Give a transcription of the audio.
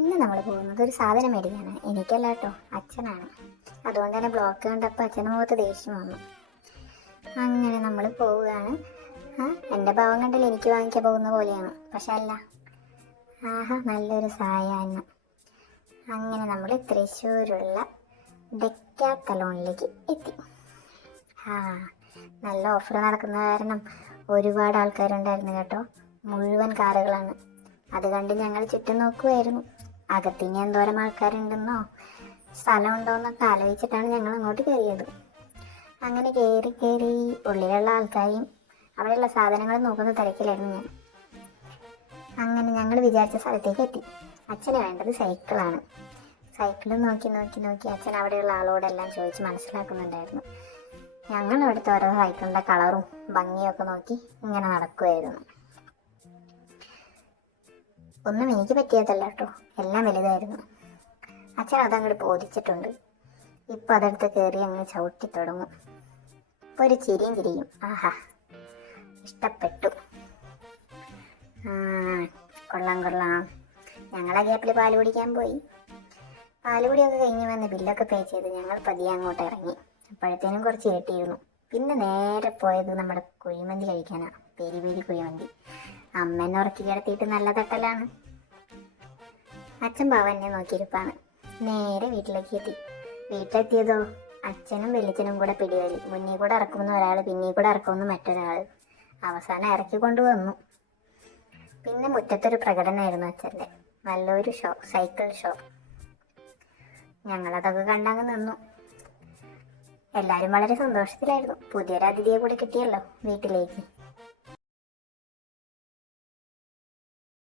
ഇന്ന് നമ്മൾ പോകുന്നത് ഒരു സാധനം മേടിക്കാനാണ്. എനിക്കല്ല കേട്ടോ, അച്ഛനാണ്. അതുകൊണ്ട് തന്നെ ബ്ലോക്ക് കണ്ടപ്പോൾ അച്ഛന് മുഖത്ത് ദേഷ്യം വന്നു. അങ്ങനെ നമ്മൾ പോവുകയാണ്. എൻ്റെ ഭാവം കണ്ടാൽ എനിക്ക് വാങ്ങിക്കാൻ പോകുന്ന പോലെയാണ്, പക്ഷെ അല്ല. ആഹാ, നല്ലൊരു സായാഹ്നം. അങ്ങനെ നമ്മൾ തൃശ്ശൂരുള്ള ഡെക്കാത്തലോണിലേക്ക് എത്തി. നല്ല ഓഫർ നടക്കുന്ന കാരണം ഒരുപാട് ആൾക്കാരുണ്ടായിരുന്നു കേട്ടോ. മുഴുവൻ കാറുകളാണ്. അത് കണ്ട് ഞങ്ങൾ ചുറ്റും നോക്കുമായിരുന്നു. അകത്തിനി എന്തോരം ആൾക്കാരുണ്ടെന്നോ സ്ഥലമുണ്ടോ എന്നൊക്കെ ആലോചിച്ചിട്ടാണ് ഞങ്ങൾ അങ്ങോട്ട് കയറിയത്. അങ്ങനെ കയറി ഉള്ളിലുള്ള ആൾക്കാരെയും അവിടെയുള്ള സാധനങ്ങൾ നോക്കുന്ന തിരക്കിലായിരുന്നു ഞാൻ. അങ്ങനെ ഞങ്ങൾ വിചാരിച്ച സ്ഥലത്തേക്ക് എത്തി. അച്ഛന് വേണ്ടത് സൈക്കിളാണ്. സൈക്കിൾ നോക്കി അച്ഛൻ അവിടെയുള്ള ആളോടെല്ലാം ചോദിച്ച് മനസ്സിലാക്കുന്നുണ്ടായിരുന്നു. ഞങ്ങൾ അവിടുത്തെ ഓരോ സൈക്കിളിൻ്റെ കളറും ഭംഗിയൊക്കെ നോക്കി ഇങ്ങനെ നടക്കുമായിരുന്നു. ഒന്നും എനിക്ക് പറ്റിയതല്ല കേട്ടോ, എല്ലാം വലുതായിരുന്നു. അച്ഛൻ അതങ്ങോട്ട് ബോധിച്ചിട്ടുണ്ട്. ഇപ്പം അതെടുത്ത് കയറി അങ്ങ് ചവിട്ടി തുടങ്ങും. ഇപ്പോൾ ഒരു ചിരിയും. ആഹാ, ഇഷ്ടപ്പെട്ടു. കൊള്ളാം. ഞങ്ങൾ ആ ഗ്യാപ്പിൽ പാല് കുടിക്കാൻ പോയി. പാലുകുടിയൊക്കെ കഴിഞ്ഞ് വന്ന് ബില്ലൊക്കെ പേ ചെയ്ത് ഞങ്ങൾ പതിയെ അങ്ങോട്ട് ഇറങ്ങി. അപ്പോഴത്തേനും കുറച്ച് ഇരട്ടിയിരുന്നു. പിന്നെ നേരെ പോയത് നമ്മുടെ കുഴിമന്തി കഴിക്കാനാണ്. പെരി കുഴിമന്തി. അമ്മേനെ ഉറക്കി കിടത്തിയിട്ട് നല്ല തട്ടലാണ്. അച്ഛൻ പാവന്നെ നോക്കിയിരിപ്പാണ്. നേരെ വീട്ടിലേക്ക് എത്തി. വീട്ടിലെത്തിയതോ അച്ഛനും വെളിച്ചനും കൂടെ പിടിവലി. മുന്നിൽ കൂടെ ഇറക്കുമെന്ന് ഒരാൾ, പിന്നിൽ കൂടെ ഇറക്കുമെന്ന് മറ്റൊരാൾ. അവസാനം ഇറക്കി കൊണ്ടുവന്നു. പിന്നെ മുറ്റത്തൊരു പ്രകടനമായിരുന്നു അച്ഛൻ്റെ. നല്ലൊരു ഷോ, സൈക്കിൾ ഷോ. ഞങ്ങളതൊക്കെ കണ്ടങ്ങ് നിന്നു. എല്ലാവരും വളരെ സന്തോഷത്തിലായിരുന്നു. പുതിയൊരു അതിഥിയെ കൂടെ കിട്ടിയല്ലോ വീട്ടിലേക്ക്.